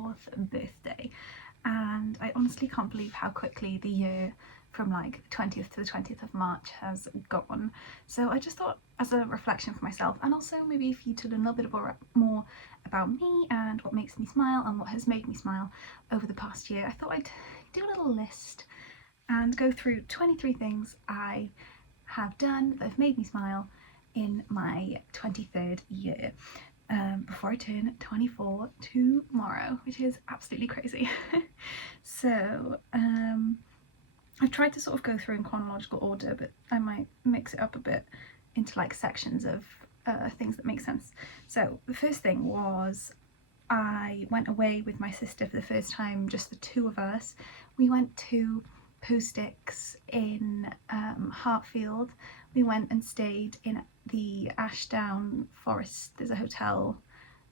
24th birthday, and I honestly can't believe how quickly the year from like the 20th to the 20th of March has gone. So I just thought, as a reflection for myself, and also maybe for you to learn a little bit more about me and what makes me smile and what has made me smile over the past year, I thought I'd do a little list and go through 23 things I have done that have made me smile in my 23rd year, before I turn 24 tomorrow, which is absolutely crazy. So I've tried to sort of go through in chronological order, but I might mix it up a bit into like sections of things that make sense. So the first thing was I went away with my sister for the first time, just the two of us. We went to Pooh Sticks in Hartfield. We went and stayed in the Ashdown Forest. There's a hotel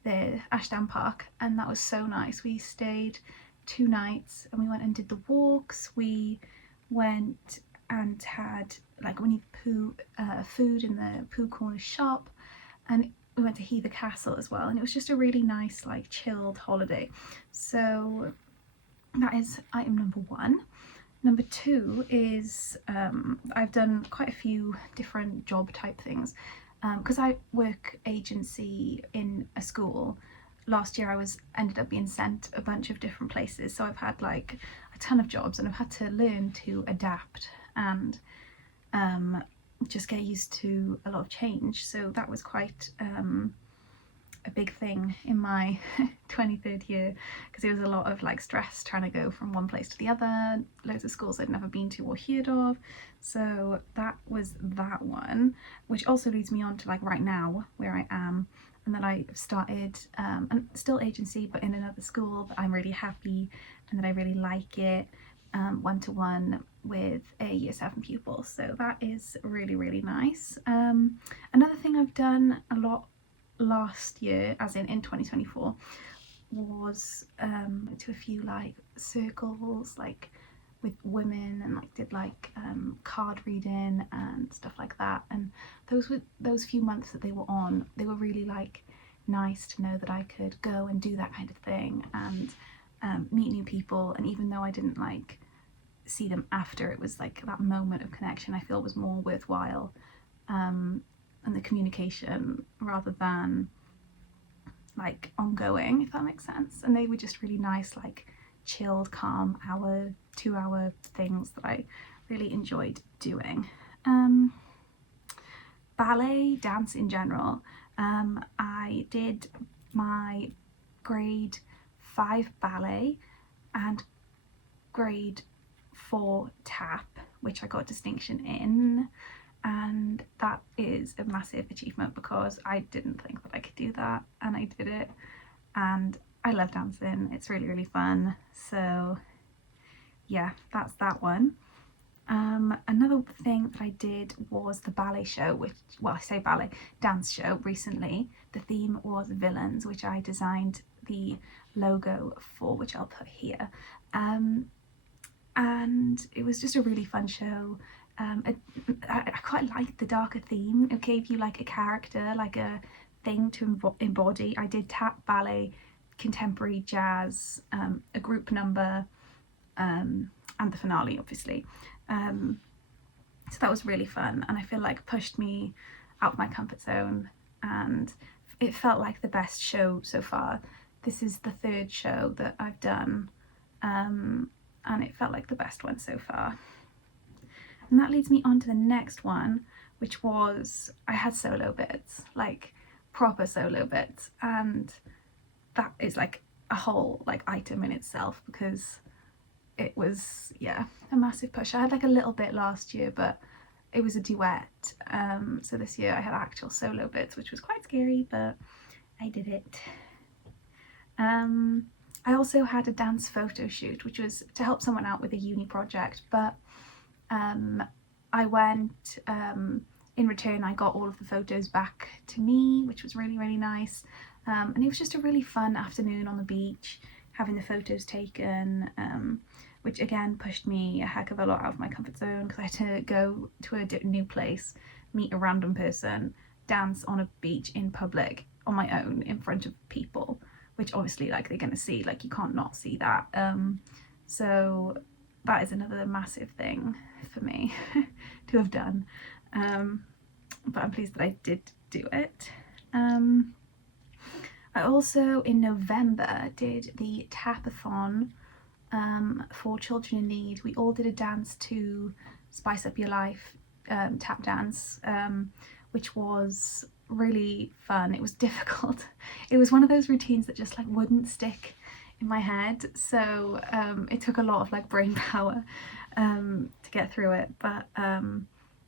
there, Ashdown Park, and that was so nice. We stayed 2 nights and we went and did the walks. We went and had like Winnie the Pooh food in the Pooh Corner shop, and we went to Heather Castle as well, and it was just a really nice like chilled holiday. So that is item number 1. Number 2 is I've done quite a few different job type things because I work agency in a school. Last year I ended up being sent a bunch of different places, so I've had like a ton of jobs and I've had to learn to adapt and just get used to a lot of change. So that was quite a big thing in my 23rd year, because it was a lot of like stress trying to go from one place to the other, loads of schools I'd never been to or heard of. So that was that one, which also leads me on to like right now where I am, and that I started and still agency but in another school, but I'm really happy and that I really like it, one-to-one with a year 7 pupil. So that is really, really nice. Another thing I've done a lot last year, as in 2024, was to a few like circles like with women, and like did like card reading and stuff like that. And those few months that they were on, they were really like nice to know that I could go and do that kind of thing and meet new people. And even though I didn't like see them after, it was like that moment of connection I feel was more worthwhile, and the communication rather than like ongoing, if that makes sense. And they were just really nice, like chilled, calm 2-hour things that I really enjoyed doing. Ballet, dance in general. I did my grade 5 ballet and grade 4 tap, which I got distinction in, and that is a massive achievement because I didn't think that I could do that, and I did it, and I love dancing. It's really, really fun. So yeah, that's that one. Another thing that I did was the ballet show, which, well, I say ballet, dance show recently. The theme was villains, which I designed the logo for, which I'll put here. And it was just a really fun show. I quite liked the darker theme. It gave you like a character, like a thing to embody. I did tap, ballet, contemporary jazz, a group number, and the finale obviously. So that was really fun, and I feel like pushed me out of my comfort zone, and it felt like the best show so far. This is the 3rd show that I've done, and it felt like the best one so far. And that leads me on to the next one, which was I had solo bits, like proper solo bits, and that is like a whole like item in itself, because it was, yeah, a massive push. I had like a little bit last year, but it was a duet. So this year I had actual solo bits, which was quite scary, but I did it. I also had a dance photo shoot, which was to help someone out with a uni project, but I went, in return I got all of the photos back to me, which was really, really nice. And it was just a really fun afternoon on the beach, having the photos taken, which again pushed me a heck of a lot out of my comfort zone, because I had to go to a new place, meet a random person, dance on a beach in public on my own in front of people, which obviously like they're going to see, like you can't not see that. So that is another massive thing for me to have done, but I'm pleased that I did do it. I also in November did the tapathon for children in need. We all did a dance to Spice Up Your Life, tap dance, which was really fun. It was difficult. It was one of those routines that just like wouldn't stick in my head, so it took a lot of like brain power to get through it, but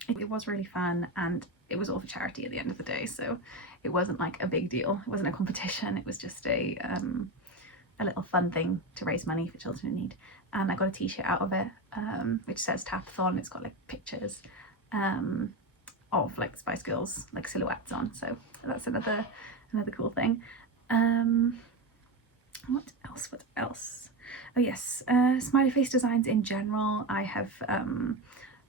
it was really fun, and it was all for charity at the end of the day, so it wasn't like a big deal. It wasn't a competition, it was just a little fun thing to raise money for children in need. And I got a t-shirt out of it, which says Tapathon. It's got like pictures of like Spice Girls like silhouettes on, so that's another cool thing. What else? Oh yes, smiley face designs in general. I have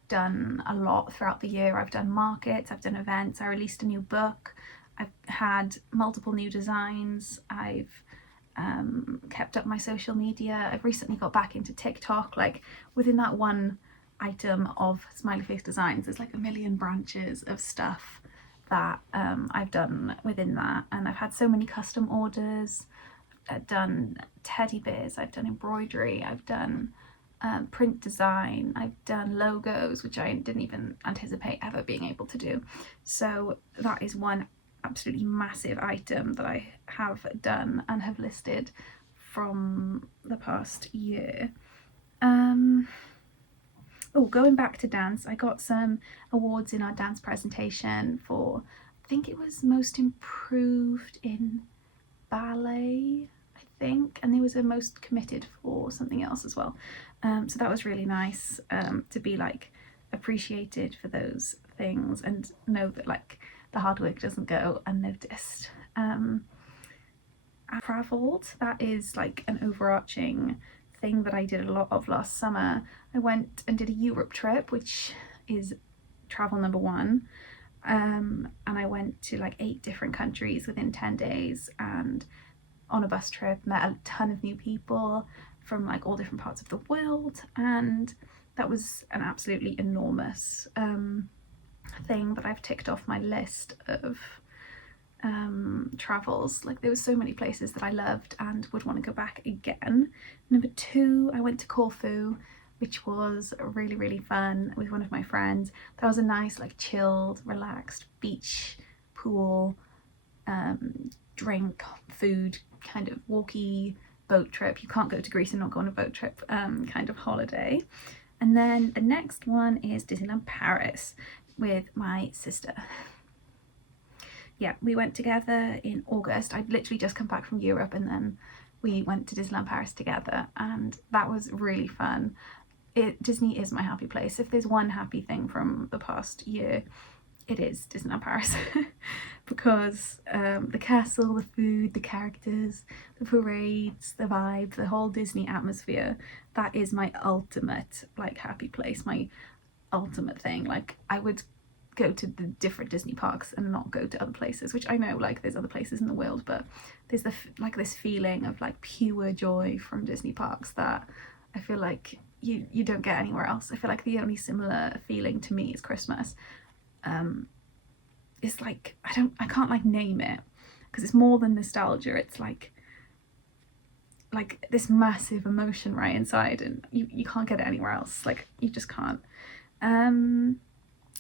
done a lot throughout the year. I've done markets, I've done events, I released a new book, I've had multiple new designs, I've kept up my social media. I've recently got back into TikTok. Like within that one item of smiley face designs, there's like a million branches of stuff that I've done within that, and I've had so many custom orders. I've done teddy bears, I've done embroidery, I've done print design, I've done logos, which I didn't even anticipate ever being able to do. So that is one absolutely massive item that I have done and have listed from the past year. Oh, going back to dance, I got some awards in our dance presentation for, I think it was most improved in ballet, I think, and there was a most committed for something else as well. So that was really nice to be like appreciated for those things and know that like the hard work doesn't go unnoticed. I travelled, that is like an overarching thing that I did a lot of last summer. I went and did a Europe trip, which is travel number one, and I went to like 8 different countries within 10 days, and on a bus trip met a ton of new people from like all different parts of the world, and that was an absolutely enormous thing that I've ticked off my list of travels. Like there were so many places that I loved and would want to go back again. Number 2, I went to Corfu, which was really, really fun with one of my friends. That was a nice like chilled, relaxed beach, pool, drink, food, kind of walky boat trip. You can't go to Greece and not go on a boat trip kind of holiday. And then the next one is Disneyland Paris with my sister. Yeah, we went together in August. I'd literally just come back from Europe, and then we went to Disneyland Paris together, and that was really fun. Disney is my happy place. If there's one happy thing from the past year, it is Disneyland Paris. Because the castle, the food, the characters, the parades, the vibe, the whole Disney atmosphere, that is my ultimate like happy place, my ultimate thing. Like I would go to the different Disney parks and not go to other places, which I know like there's other places in the world, but there's like this feeling of like pure joy from Disney parks that I feel like you don't get anywhere else. I feel like the only similar feeling to me is Christmas. It's like I can't like name it, because it's more than nostalgia. It's like this massive emotion right inside, and you can't get it anywhere else. Like you just can't.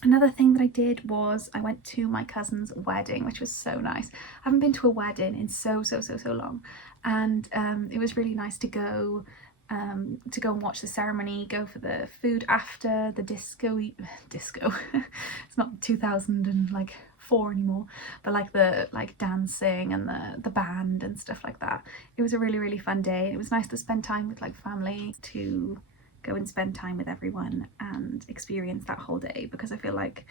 Another thing that I did was I went to my cousin's wedding, which was so nice. I haven't been to a wedding in so long, and it was really nice to go and watch the ceremony, go for the food after, the disco. It's not 2004 anymore, but like the dancing and the band and stuff like that. It was a really, really fun day. It was nice to spend time with like family, to go and spend time with everyone and experience that whole day, because I feel like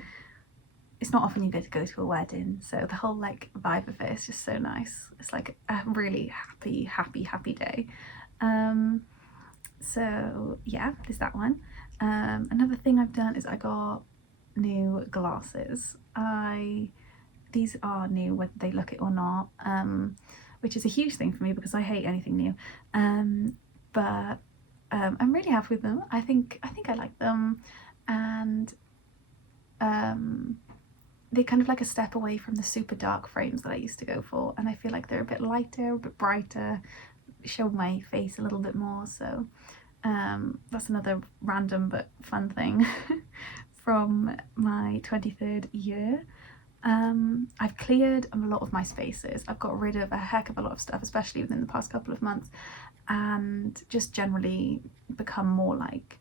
it's not often you get to go to a wedding, so the whole like vibe of it is just so nice. It's like a really happy day. So yeah, there's that one. Another thing I've done is I got new glasses. These are new whether they look it or not. which is a huge thing for me because I hate anything new. But I'm really happy with them. I think I like them, and they're kind of like a step away from the super dark frames that I used to go for, and I feel like they're a bit lighter, a bit brighter, show my face a little bit more. So that's another random but fun thing from my 23rd year. I've cleared a lot of my spaces. I've got rid of a heck of a lot of stuff, especially within the past couple of months, and just generally become more like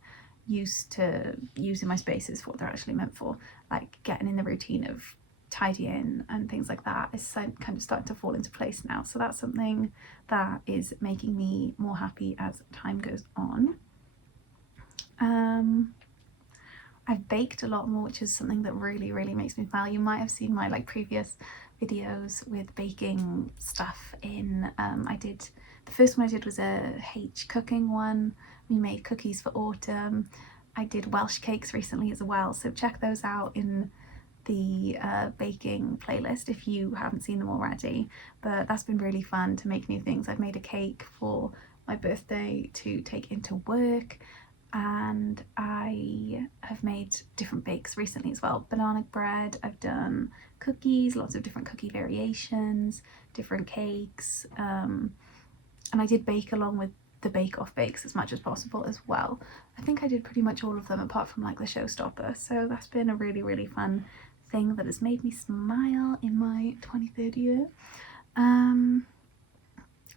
used to using my spaces for what they're actually meant for, like getting in the routine of tidying and things like that is kind of starting to fall into place now. So that's something that is making me more happy as time goes on. I've baked a lot more, which is something that really makes me smile. You might have seen my like previous videos with baking stuff in. The first one I did was a H cooking one. We made cookies for autumn. I did Welsh cakes recently as well, so check those out in the baking playlist if you haven't seen them already. But that's been really fun to make new things. I've made a cake for my birthday to take into work, and I have made different bakes recently as well. Banana bread, I've done cookies, lots of different cookie variations, different cakes, and I did bake along with the Bake Off bakes as much as possible as well. I think I did pretty much all of them apart from like the showstopper, so that's been a really fun thing that has made me smile in my 23rd year.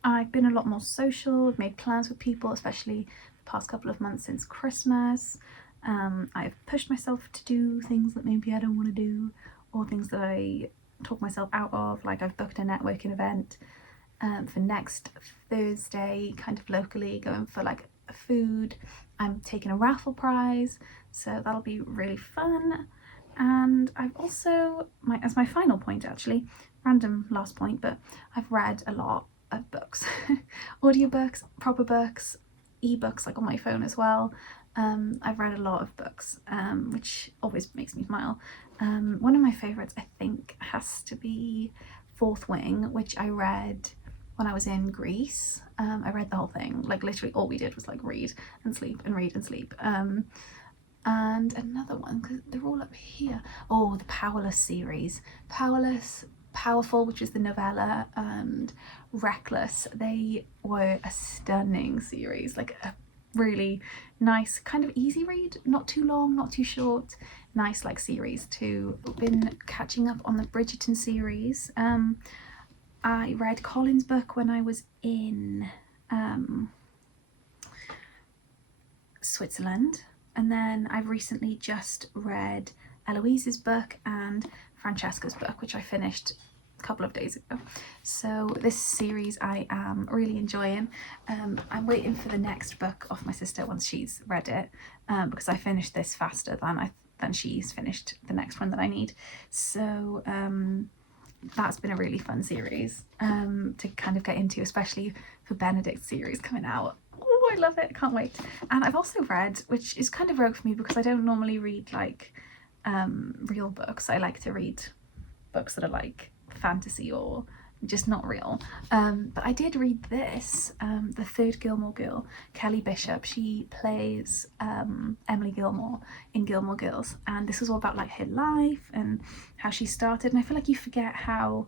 I've been a lot more social. I've made plans with people, especially the past couple of months since Christmas. I've pushed myself to do things that maybe I don't want to do, or things that I talk myself out of. Like I've booked a networking event for next Thursday, kind of locally, going for like food. I'm taking a raffle prize, so that'll be really fun. And I've also, as my final point actually, random last point, but I've read a lot of books. Audiobooks, proper books, ebooks like on my phone as well. I've read a lot of books, which always makes me smile. One of my favourites I think has to be Fourth Wing, which I read when I was in Greece. I read the whole thing, like literally all we did was like read and sleep and read and sleep. And another one, because they're all up here. Oh, the Powerless series. Powerful, which is the novella, and Reckless. They were a stunning series, like a really nice, kind of easy read, not too long, not too short, nice like series too. Been catching up on the Bridgerton series. I read Colin's book when I was in Switzerland, and then I've recently just read Eloise's book and Francesca's book, which I finished a couple of days ago. So this series I am really enjoying. I'm waiting for the next book off my sister once she's read it, because I finished this faster than she's finished the next one that I need. So that's been a really fun series to kind of get into, especially for Benedict's series coming out. Oh, I love it, I can't wait. And I've also read, which is kind of rogue for me because I don't normally read like real books. I like to read books that are like fantasy or just not real. But I did read this, The Third Gilmore Girl. Kelly Bishop, she plays Emily Gilmore in Gilmore Girls, and this is all about like her life and how she started. And I feel like you forget how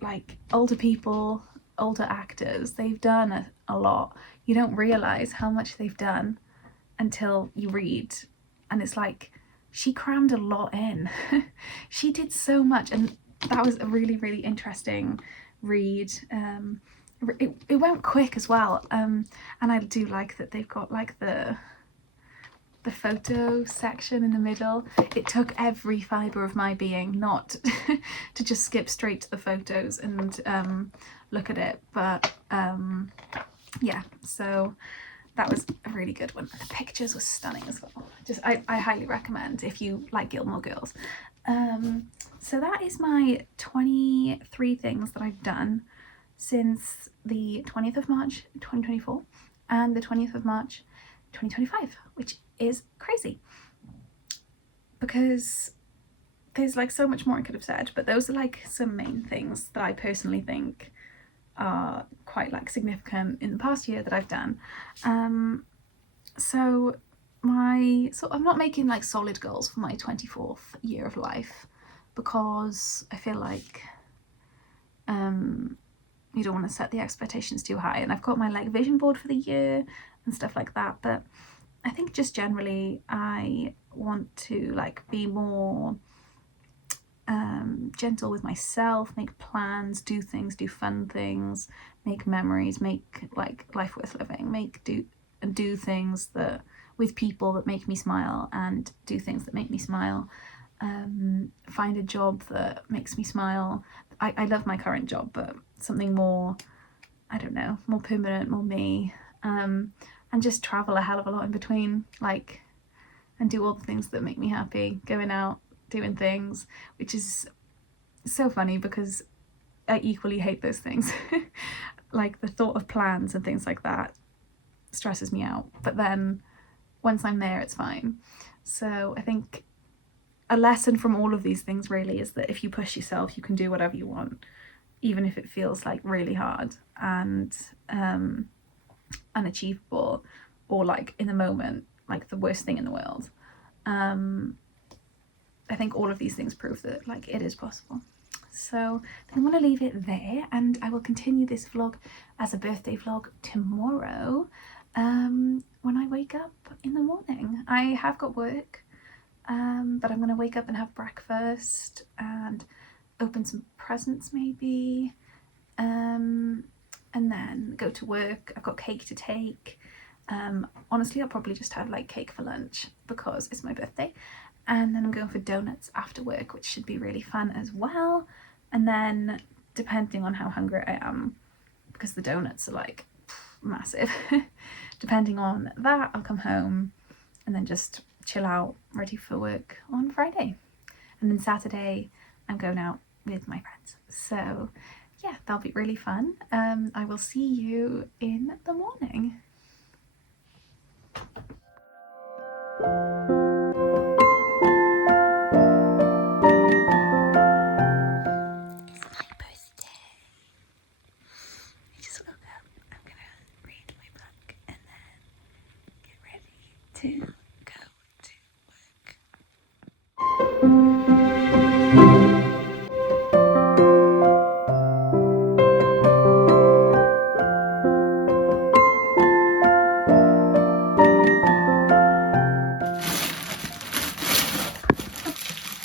like older actors, they've done a lot. You don't realise how much they've done until you read, and it's like she crammed a lot in. She did so much, and that was a really interesting read. It went quick as well, and I do like that they've got like the photo section in the middle. It took every fibre of my being not to just skip straight to the photos and look at it, but yeah, so that was a really good one. The pictures were stunning as well. I highly recommend if you like Gilmore Girls. So that is my 23 things that I've done since the 20th of March 2024 and the 20th of March 2025, which is crazy because there's like so much more I could have said, but those are like some main things that I personally think are quite like significant in the past year that I've done. So I'm not making like solid goals for my 24th year of life, because I feel like you don't want to set the expectations too high, and I've got my like vision board for the year and stuff like that, but I think just generally I want to like be more gentle with myself, make plans, do things, do fun things, make memories, make like life worth living, do things that with people that make me smile, and do things that make me smile. Find a job that makes me smile. I love my current job, but something more, I don't know, more permanent, more me. And just travel a hell of a lot in between, like, and do all the things that make me happy, going out, doing things, which is so funny because I equally hate those things. Like the thought of plans and things like that stresses me out, but then once I'm there it's fine. So I think a lesson from all of these things really is that if you push yourself, you can do whatever you want, even if it feels like really hard and unachievable, or like in the moment like the worst thing in the world. I think all of these things prove that like it is possible. So I'm going to leave it there, and I will continue this vlog as a birthday vlog tomorrow when I wake up in the morning. I have got work, but I'm going to wake up and have breakfast and open some presents maybe, and then go to work. I've got cake to take. Honestly, I'll probably just have like cake for lunch because it's my birthday, and then I'm going for donuts after work, which should be really fun as well. And then depending on how hungry I am, because the donuts are like massive, depending on that, I'll come home and then just chill out, ready for work on Friday. And then Saturday I'm going out with my friends, so yeah, that'll be really fun. I will see you in the morning. To go to work.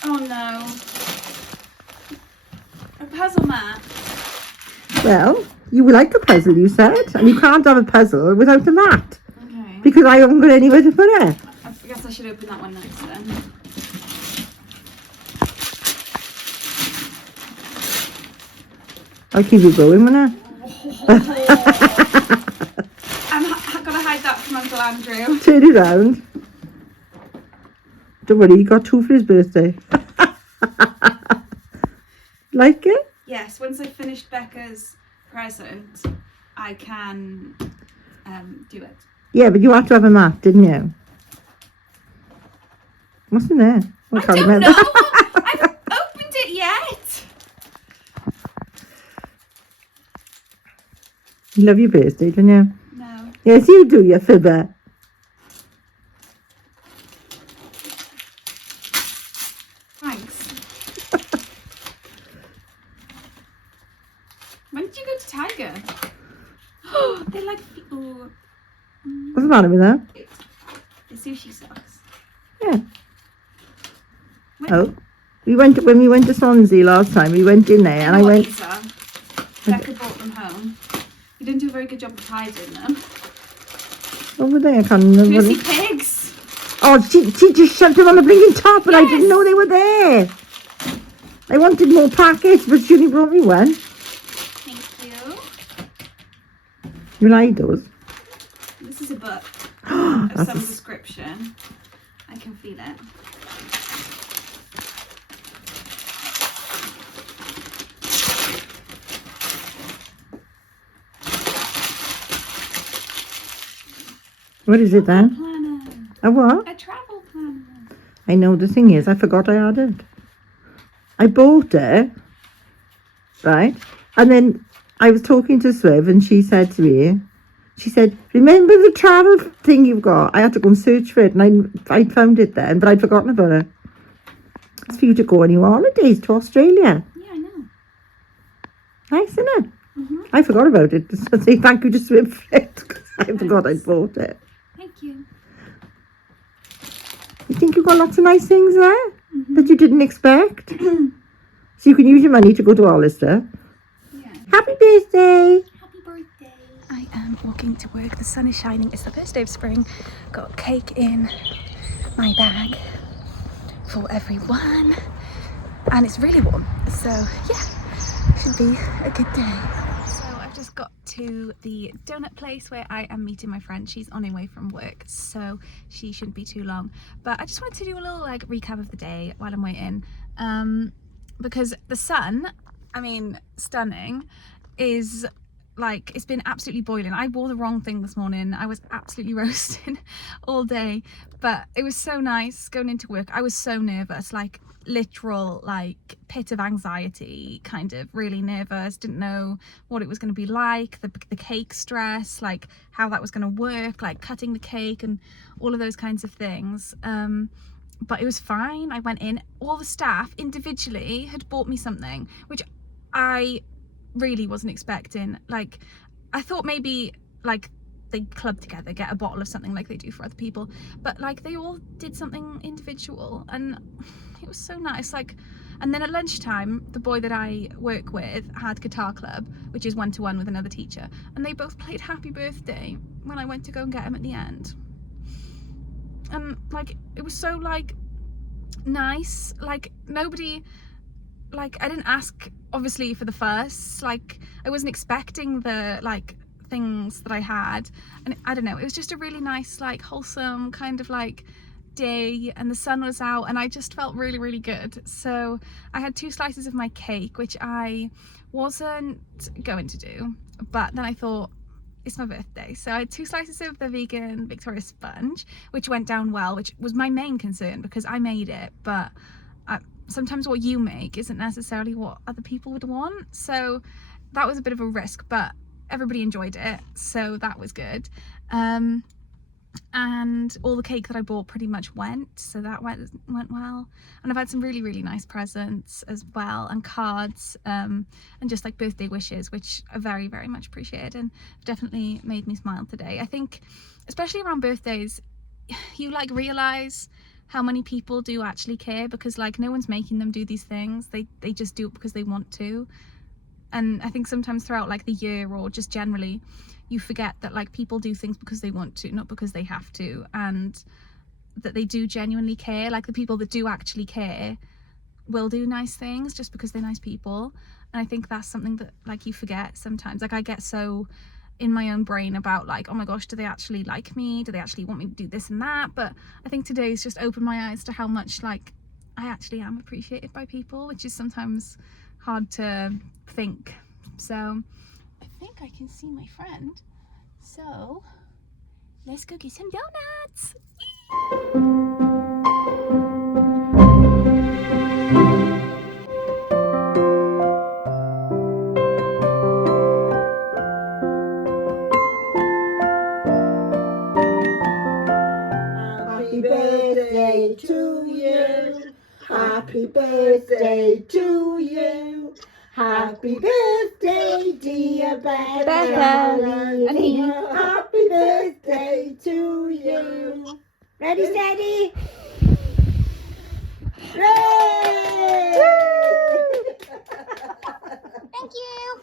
Oh no. A puzzle mat. Well, you would like a puzzle, you said, and you can't have a puzzle without a mat. Okay. Because I haven't got anywhere to put it. I guess I should open that one next then. I'll keep you going, won't I? I'm gonna hide that from Uncle Andrew. Turn it round. Don't worry, he got two for his birthday. Like it? Yes, once I've finished Becca's present, I can do it. Yeah, but you had to have a mat, didn't you? What's in there? I don't know! I haven't opened it yet! You love your birthday, don't you? No. Yes, you do, you fibber. Thanks. When did you go to Tiger? Oh, they're like... Ooh. What's the matter with that? The sushi socks. Yeah. When, Oh. When we went to Swansea last time, we went in there and I went... These are. Becca brought them home. You didn't do a very good job of hiding them. Over there, I can't remember. Juicy pigs! Oh, she just shoved them on the blinking top and I didn't know they were there. I wanted more packets, but she only brought me one. Thank you. You like those? This is a book of That's some a- description. I can feel it. What is it then? Planner. A what? A travel planner. I know, the thing is, I forgot I had it. I bought it, right? And then I was talking to Swiv and she said to me, she said, remember the travel thing you've got? I had to go and search for it and I found it then, but I'd forgotten about it. It's for you to go on your holidays to Australia. Yeah, I know. Nice, isn't it? Mm-hmm. I forgot about it. Just to say thank you to Swiv for it, because I forgot I'd bought it. Thank you. You think you've got lots of nice things there Mm-hmm. that you didn't expect? So you can use your money to go to Hollister. Yeah. Happy birthday! Happy birthday. I am walking to work. The sun is shining. It's the first day of spring. Got cake in my bag for everyone. And it's really warm. So yeah, should be a good day. So I've just got to the donut place where I am meeting my friend. She's on her way from work, so she shouldn't be too long. But I just wanted to do a little like recap of the day while I'm waiting. Because the sun, I mean, stunning, is like, it's been absolutely boiling. I wore the wrong thing this morning. I was absolutely roasting all day, but it was so nice going into work. I was so nervous, like literal like pit of anxiety, kind of really nervous, didn't know what it was going to be like, the cake stress, like how that was going to work, like cutting the cake and all of those kinds of things. But it was fine. I went in, all the staff individually had bought me something, which I really wasn't expecting. Like, I thought maybe like they club together, get a bottle of something like they do for other people, but like they all did something individual and it was so nice. Like, and then at lunchtime, the boy that I work with had guitar club, which is 1-to-1 with another teacher, and they both played Happy Birthday when I went to go and get him at the end. And like, it was so like nice. Like, nobody, like, I didn't ask obviously for the first, like I wasn't expecting the like things that I had, and I don't know, it was just a really nice like wholesome kind of like day, and the sun was out and I just felt really, really good. So I had 2 slices of my cake, which I wasn't going to do, but then I thought it's my birthday, so I had 2 slices of the vegan Victoria sponge, which went down well, which was my main concern because I made it, but sometimes what you make isn't necessarily what other people would want, so that was a bit of a risk, but everybody enjoyed it, so that was good. And all the cake that I bought pretty much went, so that went well. And I've had some really, really nice presents as well, and cards, and just like birthday wishes, which are very, very much appreciated and definitely made me smile today. I think especially around birthdays, you like realise how many people do actually care, because like no one's making them do these things, they just do it because they want to. And I think sometimes throughout like the year, or just generally, you forget that like people do things because they want to, not because they have to, and that they do genuinely care. Like the people that do actually care will do nice things just because they're nice people. And I think that's something that like you forget sometimes. Like I get so in my own brain about like, oh my gosh, do they actually like me? Do they actually want me to do this and that? But I think today's just opened my eyes to how much like I actually am appreciated by people, which is sometimes hard to think. So I think I can see my friend, so let's go get some donuts. Happy birthday to you. Happy birthday to you. Happy birthday, dear Becca. Happy birthday to you. Ready, steady. Yay! Thank you.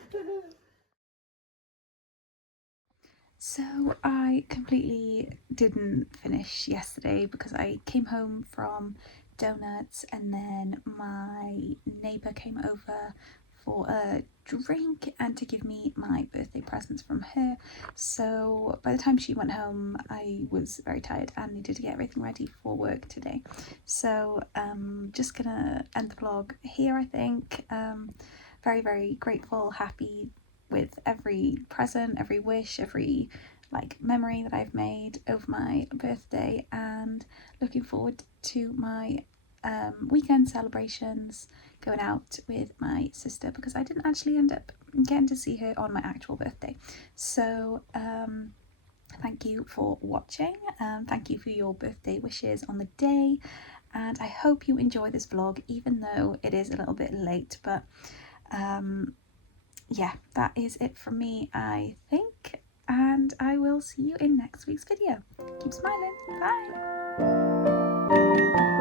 So I completely didn't finish yesterday because I came home from donuts, and then my neighbour came over for a drink and to give me my birthday presents from her. So by the time she went home, I was very tired and needed to get everything ready for work today. So just gonna end the vlog here, I think. Very, very grateful, happy with every present, every wish, every like memory that I've made over my birthday, and looking forward to my weekend celebrations, going out with my sister, because I didn't actually end up getting to see her on my actual birthday. So thank you for watching. Thank you for your birthday wishes on the day, and I hope you enjoy this vlog, even though it is a little bit late. But yeah, that is it from me, I think, and I will see you in next week's video. Keep smiling. Bye.